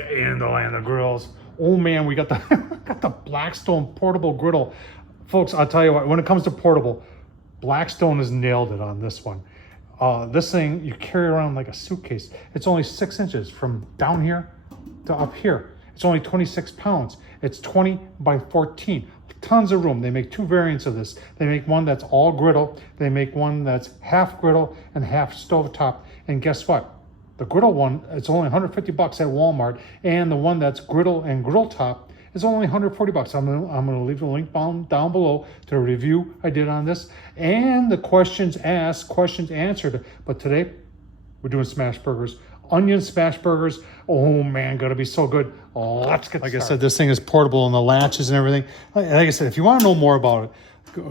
Day in the land of grills. Oh man, we got the got the Blackstone portable griddle. Folks, I'll tell you what, when it comes to portable, Blackstone has nailed it on this one. This thing you carry around like a suitcase. It's only 6 inches from down here to up here. It's only 26 pounds. It's 20 by 14. Tons of room. They make two variants of this. They make one that's all griddle. They make one that's half griddle and half stovetop. And guess what? The griddle one, it's only 150 bucks at Walmart. And the one that's griddle and grill top is only 140 bucks. I'm gonna leave the link down below to the review I did on this. And the questions asked, questions answered. But today, we're doing smash burgers. Onion smash burgers. Oh man, gonna be so good. Let's get started. Like I said, this thing is portable and the latches and everything. Like I said, if you want to know more about it,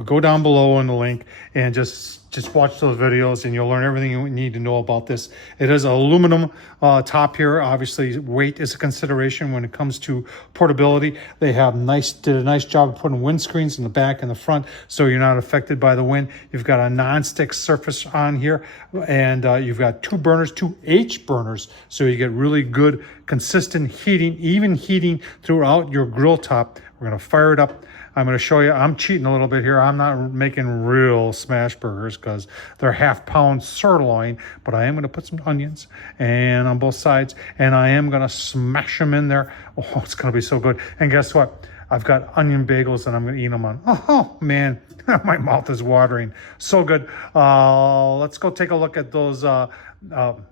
go down below in the link and just watch those videos and you'll learn everything you need to know about this. It is aluminum top here. Obviously, weight is a consideration when it comes to portability. They have did a nice job of putting windscreens in the back and the front so you're not affected by the wind. You've got a non-stick surface on here, and you've got two burners, two H burners, so you get really good, consistent heating, even heating throughout your grill top. We're gonna fire it up. I'm going to show you, I'm cheating a little bit here. I'm not making real smash burgers because they're half-pound sirloin, but I am going to put some onions and on both sides, and I am going to smash them in there. Oh, it's going to be so good. And guess what? I've got onion bagels and I'm going to eat them on. Oh, man, my mouth is watering. So good. Let's go take a look at those half-pound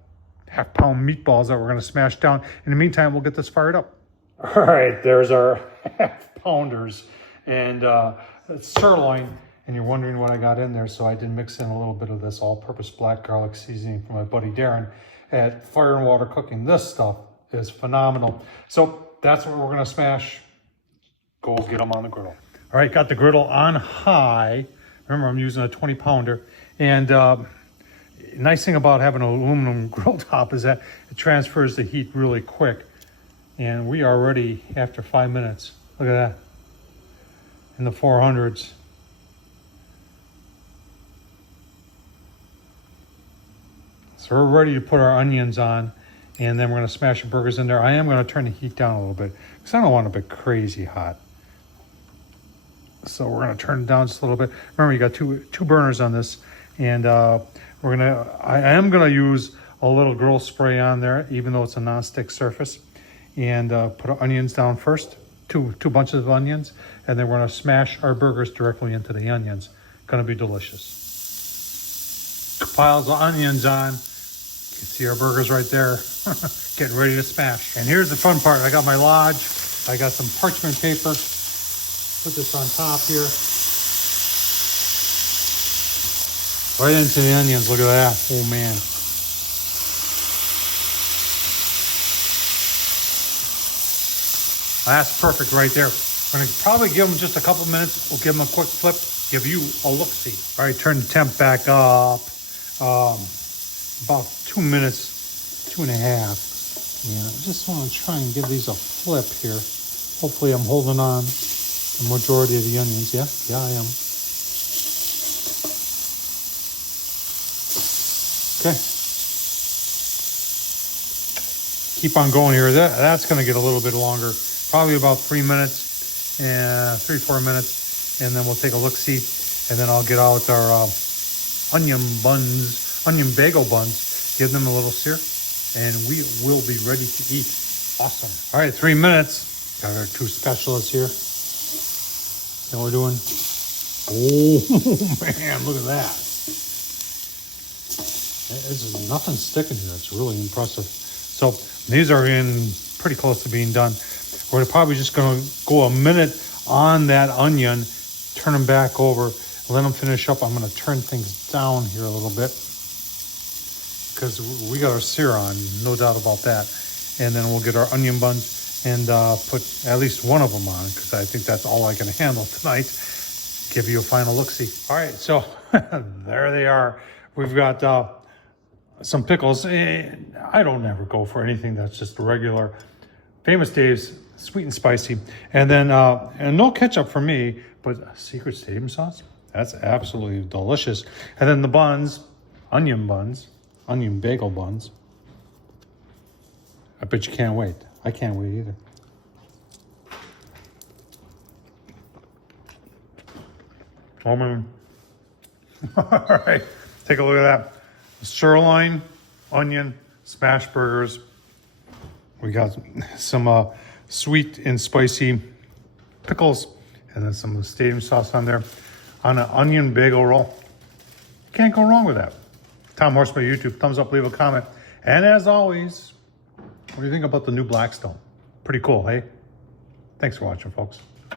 meatballs that we're going to smash down. In the meantime, we'll get this fired up. All right, there's our half-pounders. And it's sirloin, and you're wondering what I got in there, so I did mix in a little bit of this all-purpose black garlic seasoning from my buddy Darren at Fire and Water Cooking. This stuff is phenomenal. So that's what we're gonna smash. Go get them on the griddle. All right, got the griddle on high. Remember, I'm using a 20-pounder. And nice thing about having an aluminum grill top is that it transfers the heat really quick. And we are ready after 5 minutes. Look at that. In the 400s. So we're ready to put our onions on, and then we're going to smash the burgers in there. I am going to turn the heat down a little bit because I don't want it to be crazy hot. So we're going to turn it down just a little bit. Remember, you got two burners on this, and I am going to use a little grill spray on there, even though it's a non-stick surface, and put our onions down first. Two bunches of onions, and then we're going to smash our burgers directly into the onions. Going to be delicious. 2 piles of onions on. You can see our burgers right there. Getting ready to smash. And here's the fun part. I got my lodge. I got some parchment paper. Put this on top here. Right into the onions. Look at that. Oh man. That's perfect right there. We're gonna probably give them just a couple minutes. We'll give them a quick flip, give you a look-see. All right, turn the temp back up. About 2 minutes, 2.5. And I just wanna try and give these a flip here. Hopefully I'm holding on the majority of the onions. Yeah, I am. Okay. Keep on going here. That's gonna get a little bit longer. Probably about 3 minutes, 3-4 minutes, and then we'll take a look-see, and then I'll get out our onion bagel buns, give them a little sear, and we will be ready to eat. Awesome. All right, 3 minutes. Got our 2 specialists here. And we're doing, oh man, look at that. There's nothing sticking here. It's really impressive. So these are in pretty close to being done. We're probably just going to go a minute on that onion, turn them back over, let them finish up. I'm going to turn things down here a little bit because we got our sear on, no doubt about that. And then we'll get our onion buns and put at least one of them on because I think that's all I can handle tonight. Give you a final look-see. All right, so there they are. We've got some pickles. I don't ever go for anything that's just regular. Famous Dave's sweet and spicy, and then and no ketchup for me, but secret stadium sauce. That's absolutely delicious. And then the buns, onion bagel buns. I bet you can't wait. I can't wait either. Oh man. All right, take a look at that. Sirloin, onion, smash burgers. We got some sweet and spicy pickles, and then some of the stadium sauce on there. On an onion bagel roll. Can't go wrong with that. Tom Horsman YouTube, thumbs up, leave a comment. And as always, what do you think about the new Blackstone? Pretty cool, hey? Thanks for watching, folks.